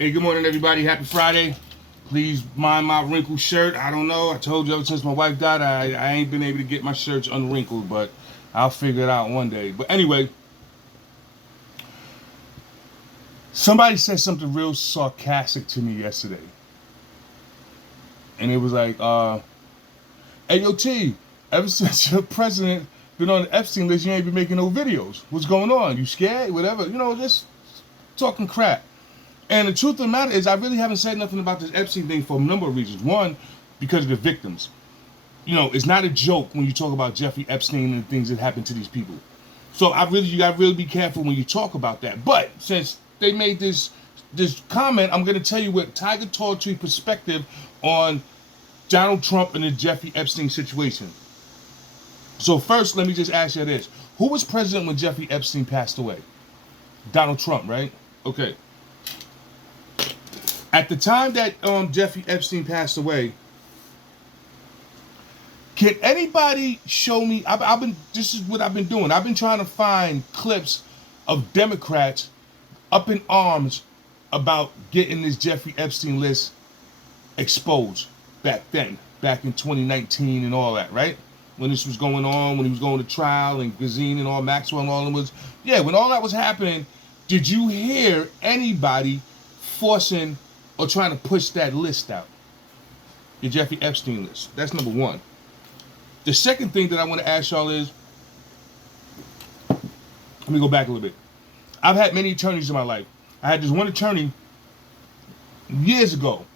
Hey, good morning, everybody. Happy Friday. Please mind my wrinkled shirt. I don't know. I told you ever since my wife died, I ain't been able to get my shirts unwrinkled, but I'll figure it out one day. But anyway, somebody said something real sarcastic to me yesterday. And it was like, hey, yo, T, ever since your president been on the Epstein list, you ain't been making no videos. What's going on? You scared? Whatever. Just talking crap. And the truth of the matter is, I really haven't said nothing about this Epstein thing for a number of reasons. One, because of the victims. It's not a joke when you talk about Jeffrey Epstein and the things that happened to these people. So you gotta really be careful when you talk about that. But since they made this comment, I'm gonna tell you what Tiger Tortoise perspective on Donald Trump and the Jeffrey Epstein situation. So first, let me just ask you this: who was president when Jeffrey Epstein passed away? Donald Trump, right? Okay. At the time that Jeffrey Epstein passed away, can anybody show me? This is what I've been doing. I've been trying to find clips of Democrats up in arms about getting this Jeffrey Epstein list exposed back then, back in 2019 and all that, right? When this was going on, when he was going to trial and Gazine and all Maxwell and all them was, when all that was happening, did you hear anybody forcing or trying to push that list out? The Jeffrey Epstein list. That's number one. The second thing that I want to ask y'all is, let me go back a little bit. I've had many attorneys in my life. I had this one attorney years ago.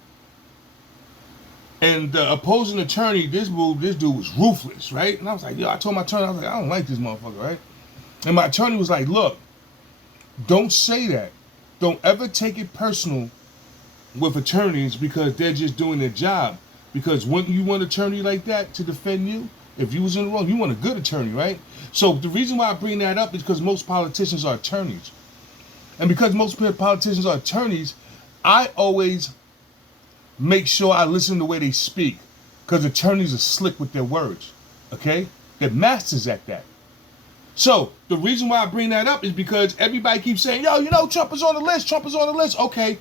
And the opposing attorney, this dude was ruthless, right? And I was like, I told my attorney, I was like, I don't like this motherfucker, right? And my attorney was like, look, don't say that. Don't ever take it personal with attorneys because they're just doing their job. Because wouldn't you want an attorney like that to defend you? If you was in the wrong, you want a good attorney, right? So the reason why I bring that up is because most politicians are attorneys. And because most politicians are attorneys, I always make sure I listen to the way they speak. Because attorneys are slick with their words, okay? They're masters at that. So the reason why I bring that up is because everybody keeps saying, Trump is on the list, Trump is on the list. Okay.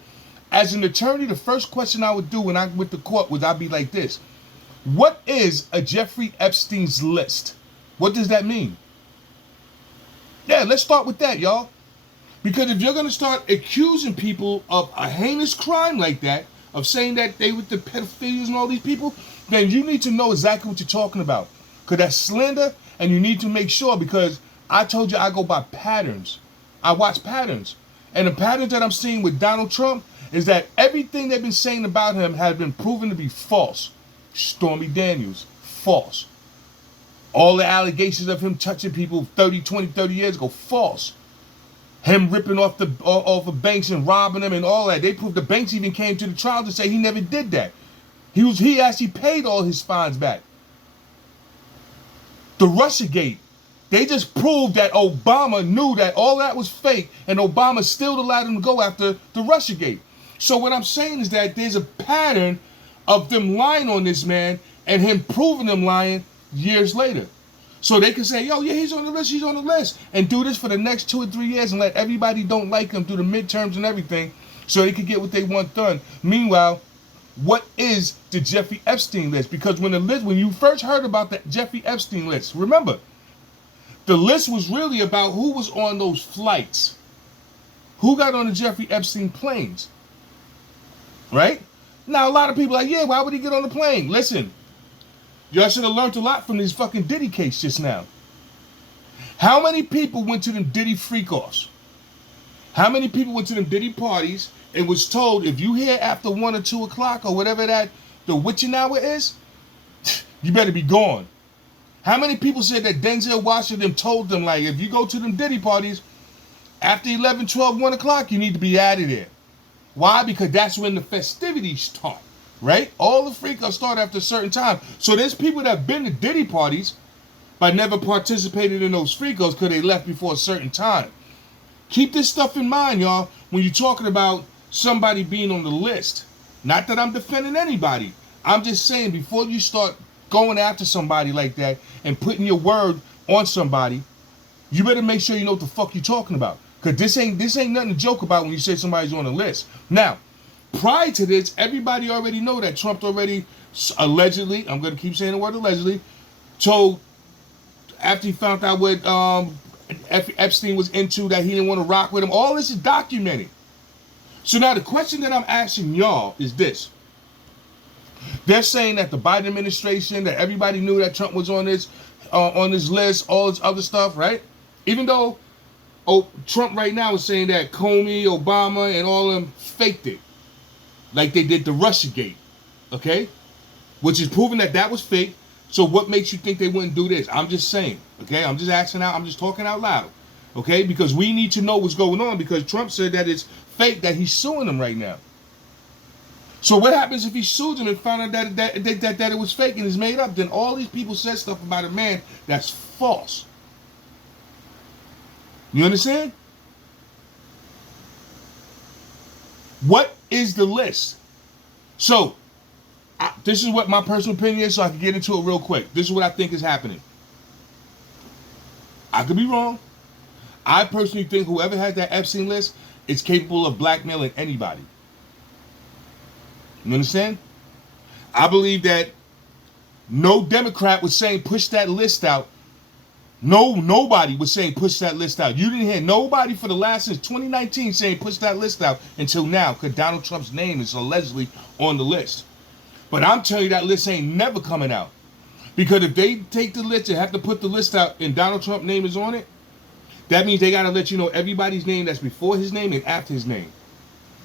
As an attorney, the first question I would do when I went to court was I'd be like this: what is a Jeffrey Epstein's list? What does that mean? Yeah, let's start with that, y'all. Because if you're going to start accusing people of a heinous crime like that, of saying that they were the pedophiles and all these people, then you need to know exactly what you're talking about. Because that's slander, and you need to make sure, because I told you I go by patterns. I watch patterns. And the patterns that I'm seeing with Donald Trump is that everything they've been saying about him has been proven to be false. Stormy Daniels, false. All the allegations of him touching people 30 years ago, false. Him ripping off of banks and robbing them and all that. They proved the banks even came to the trial to say he never did that. He actually paid all his fines back. The Russiagate, they just proved that Obama knew that all that was fake, and Obama still allowed him to go after the Russiagate. So what I'm saying is that there's a pattern of them lying on this man and him proving them lying years later. So they can say, he's on the list, and do this for the next 2 or 3 years and let everybody don't like him through the midterms and everything so they can get what they want done. Meanwhile, what is the Jeffrey Epstein list? Because when you first heard about the Jeffrey Epstein list, remember, the list was really about who was on those flights. Who got on the Jeffrey Epstein planes? Right? Now, a lot of people are like, why would he get on the plane? Listen, y'all should have learned a lot from this fucking Diddy case just now. How many people went to them Diddy freak-offs? How many people went to them Diddy parties and was told, if you here after 1 or 2 o'clock or whatever the witching hour is, you better be gone? How many people said that Denzel Washington told them, like, if you go to them Diddy parties, after 11, 12, 1 o'clock, you need to be out of there? Why? Because that's when the festivities start, right? All the freak-offs start after a certain time. So there's people that have been to Diddy parties but never participated in those freak-offs because they left before a certain time. Keep this stuff in mind, y'all, when you're talking about somebody being on the list. Not that I'm defending anybody. I'm just saying, before you start going after somebody like that and putting your word on somebody, you better make sure you know what the fuck you're talking about. Because this ain't nothing to joke about when you say somebody's on the list. Now, prior to this, everybody already know that Trump already allegedly, I'm going to keep saying the word allegedly, told, after he found out what Epstein was into, that he didn't want to rock with him. All this is documented. So now the question that I'm asking y'all is this. They're saying that the Biden administration, that everybody knew that Trump was on this list, all this other stuff, right? Even though Trump right now is saying that Comey, Obama, and all of them faked it. Like they did the Russiagate, okay? Which is proving that that was fake. So what makes you think they wouldn't do this? I'm just saying, okay? I'm just asking out. I'm just talking out loud, okay? Because we need to know what's going on, because Trump said that it's fake, that he's suing them right now. So what happens if he sued them and found out that it was fake and is made up? Then all these people said stuff about a man that's false. You understand? What is the list? So, this is what my personal opinion is, so I can get into it real quick. This is what I think is happening. I could be wrong. I personally think whoever has that Epstein list is capable of blackmailing anybody. You understand? I believe that no Democrat was saying push that list out. Nobody was saying push that list out. You didn't hear nobody for the last, since 2019, saying push that list out until now, because Donald Trump's name is allegedly on the list. But I'm telling you, that list ain't never coming out. Because if they take the list and have to put the list out and Donald Trump's name is on it, that means they got to let you know everybody's name that's before his name and after his name.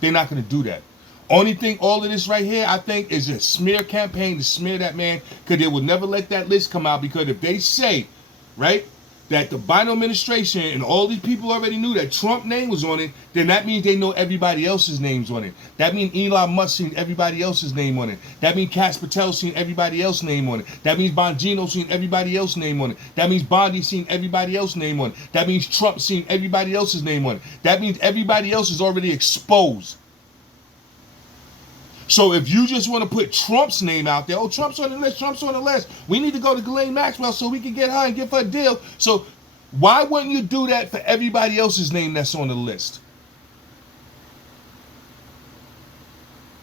They're not going to do that. Only thing, all of this right here, I think, is a smear campaign to smear that man, because they will never let that list come out. Because if they say, right, that the Biden administration and all these people already knew that Trump's name was on it, then that means they know everybody else's names on it. That means Elon Musk seen everybody else's name on it. That means Cass Patel seen everybody else's name on it. That means Bongino seen everybody else's name on it. That means Bondi seen everybody else's name on it. That means Trump seen everybody else's name on it. That means everybody else is already exposed. So if you just want to put Trump's name out there, oh, Trump's on the list, Trump's on the list, we need to go to Ghislaine Maxwell so we can get her and give her a deal. So why wouldn't you do that for everybody else's name that's on the list?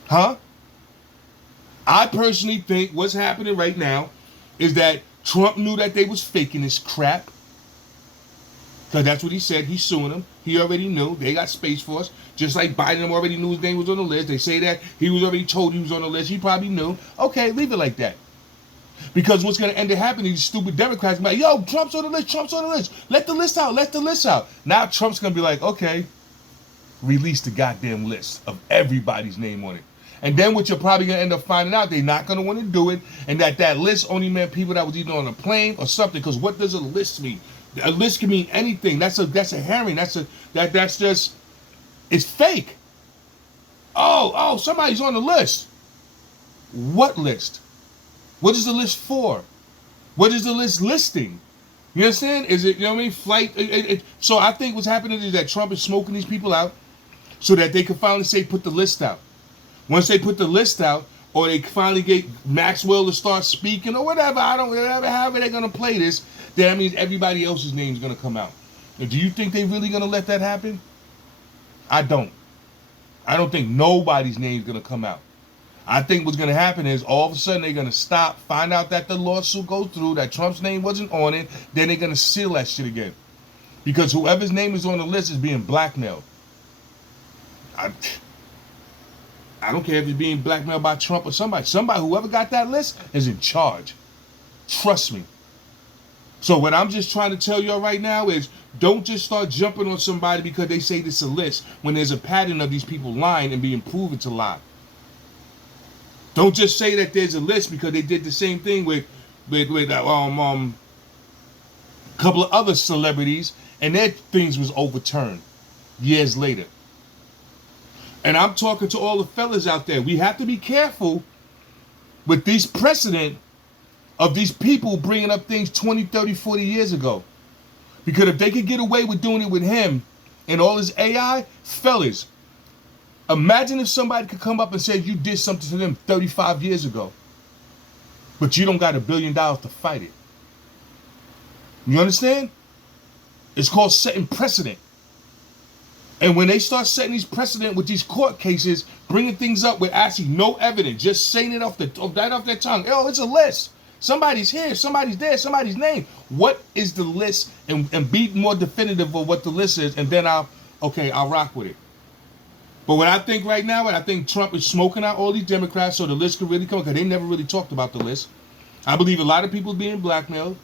Huh? I personally think what's happening right now is that Trump knew that they was faking this crap. Because that's what he said. He's suing them. He already knew. They got Space Force. Just like Biden already knew his name was on the list. They say that he was already told he was on the list. He probably knew. Okay, leave it like that. Because what's going to end up happening, these stupid Democrats be like, yo, Trump's on the list, Trump's on the list. Let the list out, let the list out. Now Trump's going to be like, okay, release the goddamn list of everybody's name on it. And then what you're probably going to end up finding out, they're not going to want to do it. And that list only meant people that was either on a plane or something. Because what does a list mean? A list can mean anything. That's a herring. That's just, it's fake. Oh, somebody's on the list. What list? What is the list for? What is the list listing? You understand? Is it, you know what I mean? Flight. So I think what's happening is that Trump is smoking these people out so that they can finally say put the list out. Once they put the list out, or they finally get Maxwell to start speaking or whatever, however they're going to play this, then that means everybody else's name is going to come out. And do you think they're really going to let that happen? I don't. I don't think nobody's name is going to come out. I think what's going to happen is all of a sudden they're going to stop, find out that the lawsuit goes through, that Trump's name wasn't on it, then they're going to seal that shit again. Because whoever's name is on the list is being blackmailed. I don't care if it's being blackmailed by Trump or somebody. Whoever got that list is in charge. Trust me. So what I'm just trying to tell y'all right now is don't just start jumping on somebody because they say this is a list when there's a pattern of these people lying and being proven to lie. Don't just say that there's a list because they did the same thing with a couple of other celebrities and their things was overturned years later. And I'm talking to all the fellas out there. We have to be careful with these precedent of these people bringing up things 20, 30, 40 years ago. Because if they could get away with doing it with him and all his AI, fellas, imagine if somebody could come up and say you did something to them 35 years ago, but you don't got $1 billion to fight it. You understand? It's called setting precedent. And when they start setting these precedent with these court cases, bringing things up with actually no evidence, just saying it right off their tongue. Oh, it's a list. Somebody's here, somebody's there, somebody's name. What is the list? And be more definitive of what the list is, and then I'll rock with it. But what I think right now, I think Trump is smoking out all these Democrats so the list could really come, because they never really talked about the list. I believe a lot of people being blackmailed.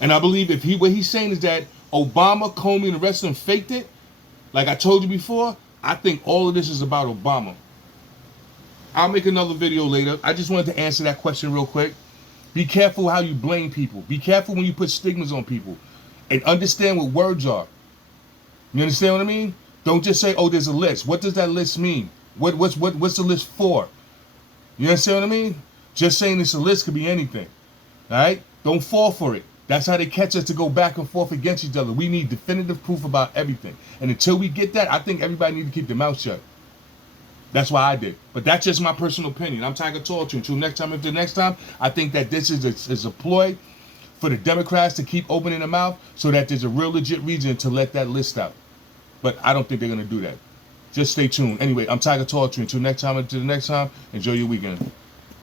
And I believe what he's saying is that Obama, Comey, and the rest of them faked it. Like I told you before, I think all of this is about Obama. I'll make another video later. I just wanted to answer that question real quick. Be careful how you blame people. Be careful when you put stigmas on people. And understand what words are. You understand what I mean? Don't just say, oh, there's a list. What does that list mean? What's the list for? You understand what I mean? Just saying it's a list could be anything. All right? Don't fall for it. That's how they catch us to go back and forth against each other. We need definitive proof about everything. And until we get that, I think everybody needs to keep their mouth shut. That's why I did. But that's just my personal opinion. I'm Tiger Talk. Until next time, I think that this is a ploy for the Democrats to keep opening their mouth so that there's a real legit reason to let that list out. But I don't think they're going to do that. Just stay tuned. Anyway, I'm Tiger Talk. Until next time, enjoy your weekend.